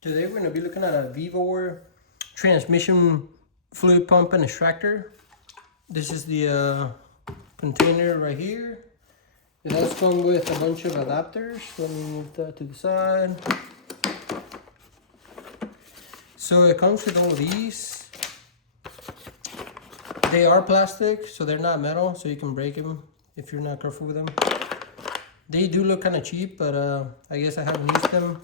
Today we're going to be looking at a VEVOR transmission fluid pump and extractor. This is the container right here. It does come with a bunch of adapters. Let me move that to the side. So it comes with all of these. They are plastic, so they're not metal, so you can break them if you're not careful with them. They do look kind of cheap, but I guess I haven't used them.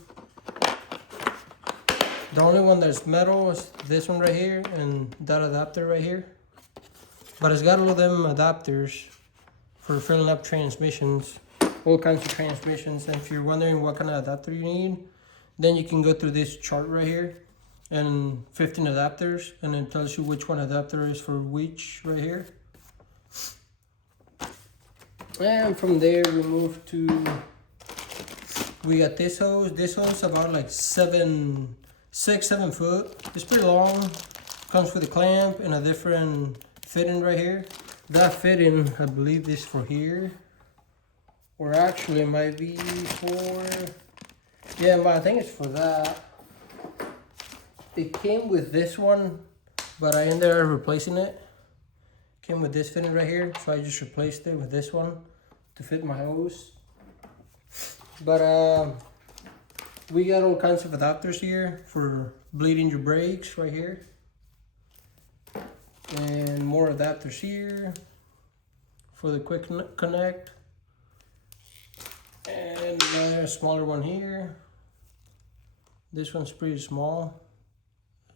The only one that's metal is this one right here and that adapter right here. But it's got all of them adapters for filling up transmissions, all kinds of transmissions. And if you're wondering what kind of adapter you need, then you can go through this chart right here and 15 adapters, and it tells you which one adapter is for which right here. And from there we move to, we got this hose. This hose is about like 7 foot. It's pretty long. Comes with a clamp and a different fitting right here. That fitting, I believe, is for here, or actually it might be for, yeah, I think it's for that. It came with this one, but I ended up replacing it. Came with this fitting right here, so I just replaced it with this one to fit my hose. But we got all kinds of adapters here for bleeding your brakes right here. And more adapters here for the quick connect. And another smaller one here. This one's pretty small,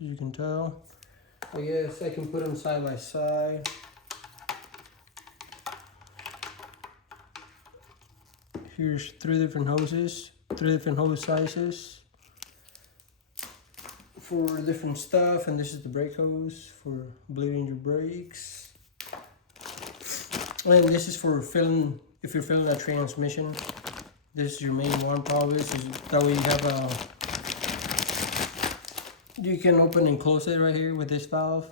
as you can tell. I guess I can put them side by side. Here's 3 different hoses, 3 different hose sizes for different stuff, and this is the brake hose for bleeding your brakes. And this is for filling, if you're filling a transmission. This is your main one probably, so that way you have you can open and close it right here with this valve.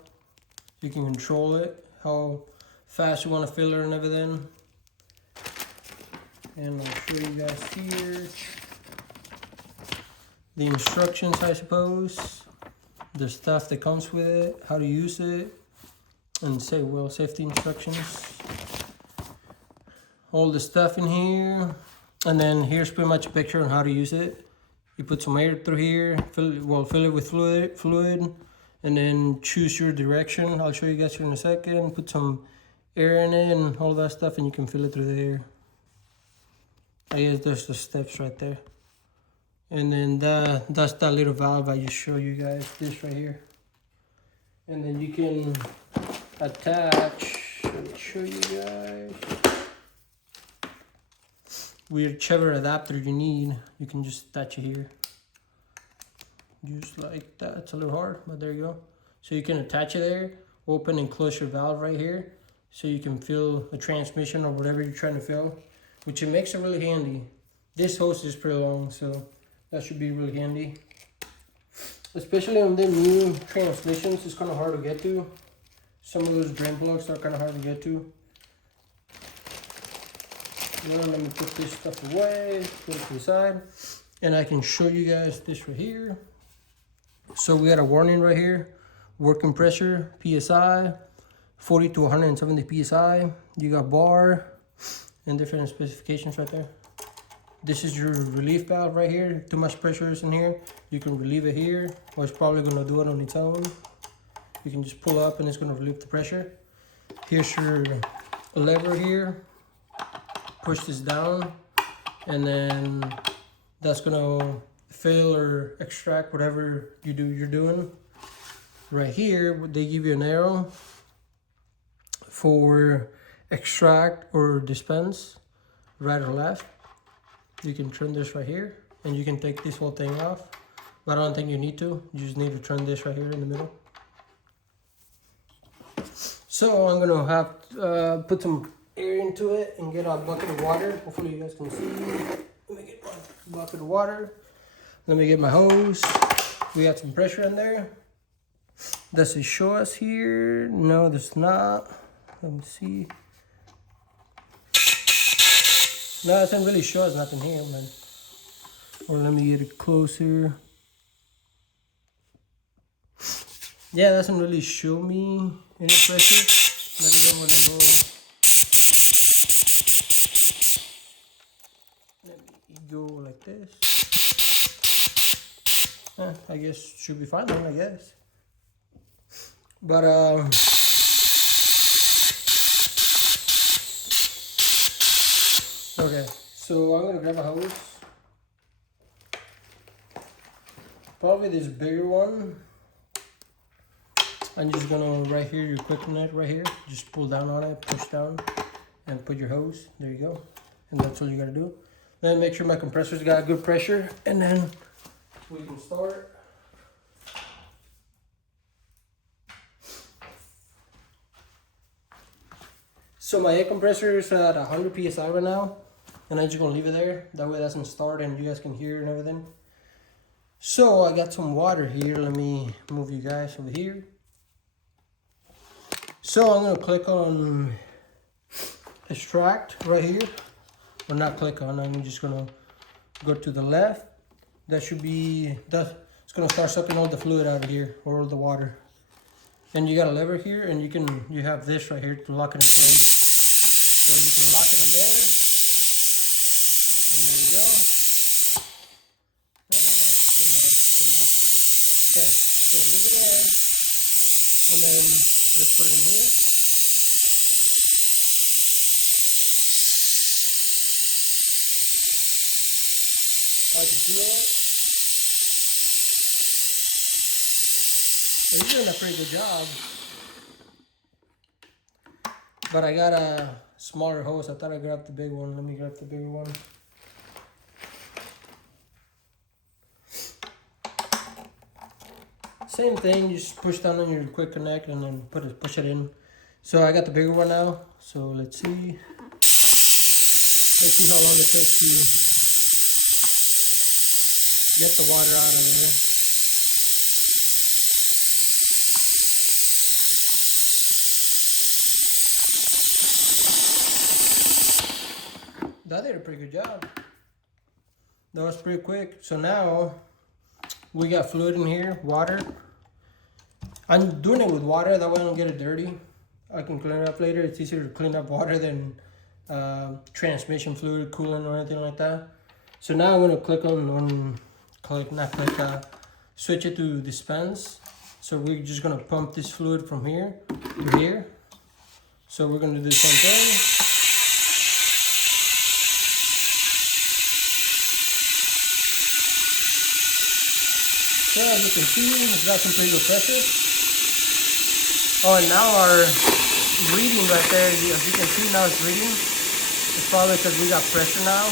You can control it, how fast you want to fill it and everything. And I'll show you guys here the instructions, I suppose, the stuff that comes with it, how to use it, and safety instructions. All the stuff in here, and then here's pretty much a picture on how to use it. You put some air through here, fill it with fluid, and then choose your direction. I'll show you guys here in a second. Put some air in it and all that stuff, and you can fill it through the air. I guess there's the steps right there. And then that's that little valve I just showed you guys, this right here. And then you can attach, let me show you guys, whichever adapter you need, you can just attach it here. Just like that. It's a little hard, but there you go. So you can attach it there, open and close your valve right here, so you can fill a transmission or whatever you're trying to fill, which it makes it really handy. This hose is pretty long, so that should be really handy. Especially on the new transmissions, it's kind of hard to get to. Some of those drain plugs are kind of hard to get to. Now let me put this stuff away, put it to the side, and I can show you guys this right here. So we got a warning right here, working pressure, PSI, 40 to 170 PSI. You got bar and different specifications right there. This is your relief valve right here. Too much pressure is in here, you can relieve it here, or it's probably gonna do it on its own. You can just pull up and it's gonna relieve the pressure. Here's your lever here. Push this down, and then that's gonna fill or extract whatever you're doing. Right here, they give you an arrow for extract or dispense, right or left. You can turn this right here, and you can take this whole thing off, but I don't think you need to. You just need to turn this right here in the middle. So I'm gonna have put some air into it and get a bucket of water. Hopefully you guys can see. Let me get my bucket of water. Let me get my hose. We got some pressure in there. Does it show us here? No, there's not. Let me see. No, it doesn't really show us nothing here, man. Or let me get it closer. yeah, it doesn't really show me any pressure. Not even when I go. Let me go like this. I guess should be fine then, I guess. But okay, so I'm gonna grab a hose. Probably this bigger one. I'm just gonna, right here, your quick connect right here, just pull down on it, push down, and put your hose. There you go. And that's all you gotta do. Then make sure my compressor's got good pressure, and then we can start. So my air compressor is at 100 PSI right now, and I'm just gonna leave it there. That way it doesn't start and you guys can hear it and everything. So I got some water here. Let me move you guys over here. So I'm gonna click on extract right here. Or not click on, I'm just gonna go to the left. That should be, it's gonna start sucking all the fluid out of here, or all the water. And you got a lever here, and you have this right here to lock it in place. So you can lock it in there. And there you go. Some more. Okay, so leave it there. And then let's put it in here. I can feel it. He's doing a pretty good job. But I got a smaller hose. I thought I grabbed the big one. Let me grab the bigger one. Same thing, you just push down on your quick connect and then push it in. So I got the bigger one now. So let's see. Let's see how long it takes to get the water out of there. That did a pretty good job. That was pretty quick. So now we got fluid in here, water. I'm doing it with water, that way I don't get it dirty. I can clean it up later. It's easier to clean up water than transmission fluid, coolant, or anything like that. So now I'm gonna switch it to dispense. So we're just gonna pump this fluid from here to here. So we're gonna do the same thing. So as you can see, it's got some pretty good pressure. Oh, and now our reading right there, as you can see now it's reading. It's probably because we got pressure now.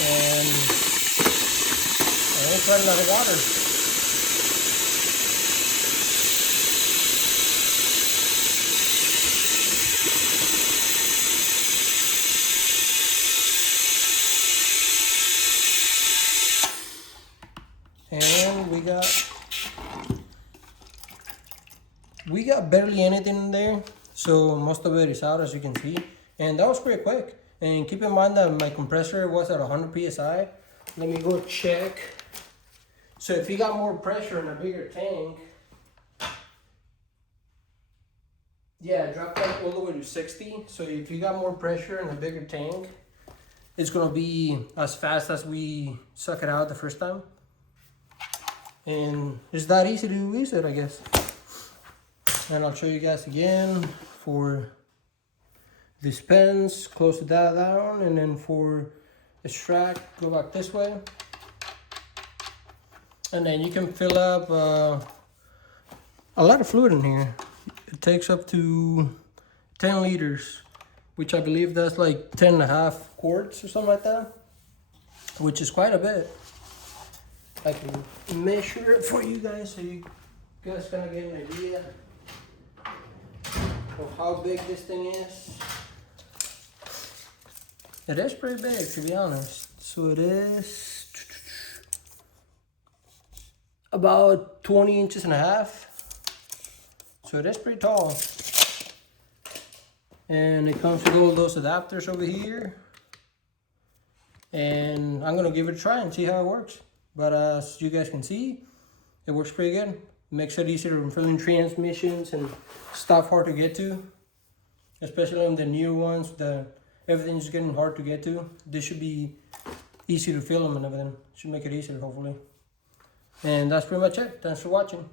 And it's running out of water. And we got barely anything in there, so most of it is out, as you can see. And that was pretty quick. And keep in mind that my compressor was at 100 PSI. Let me go check. So if you got more pressure in a bigger tank, yeah, drop that all the way to 60. So if you got more pressure in a bigger tank, it's gonna be as fast as we suck it out the first time. And it's that easy to use it, I guess. And I'll show you guys again for dispense, close that down, and then for extract, go back this way. And then you can fill up a lot of fluid in here. It takes up to 10 liters, which I believe that's like 10.5 quarts or something like that, which is quite a bit. I can measure it for you guys so you guys kind of get an idea of how big this thing is. It is pretty big, to be honest. So it is about 20 inches and a half. So it is pretty tall. And it comes with all those adapters over here. and I'm gonna give it a try and see how it works. But as you guys can see, it works pretty good. Makes it easier in filling transmissions and stuff hard to get to, especially on the new ones. Everything's getting hard to get to. This should be easy to fill them and everything. Should make it easier, hopefully. And that's pretty much it. Thanks for watching.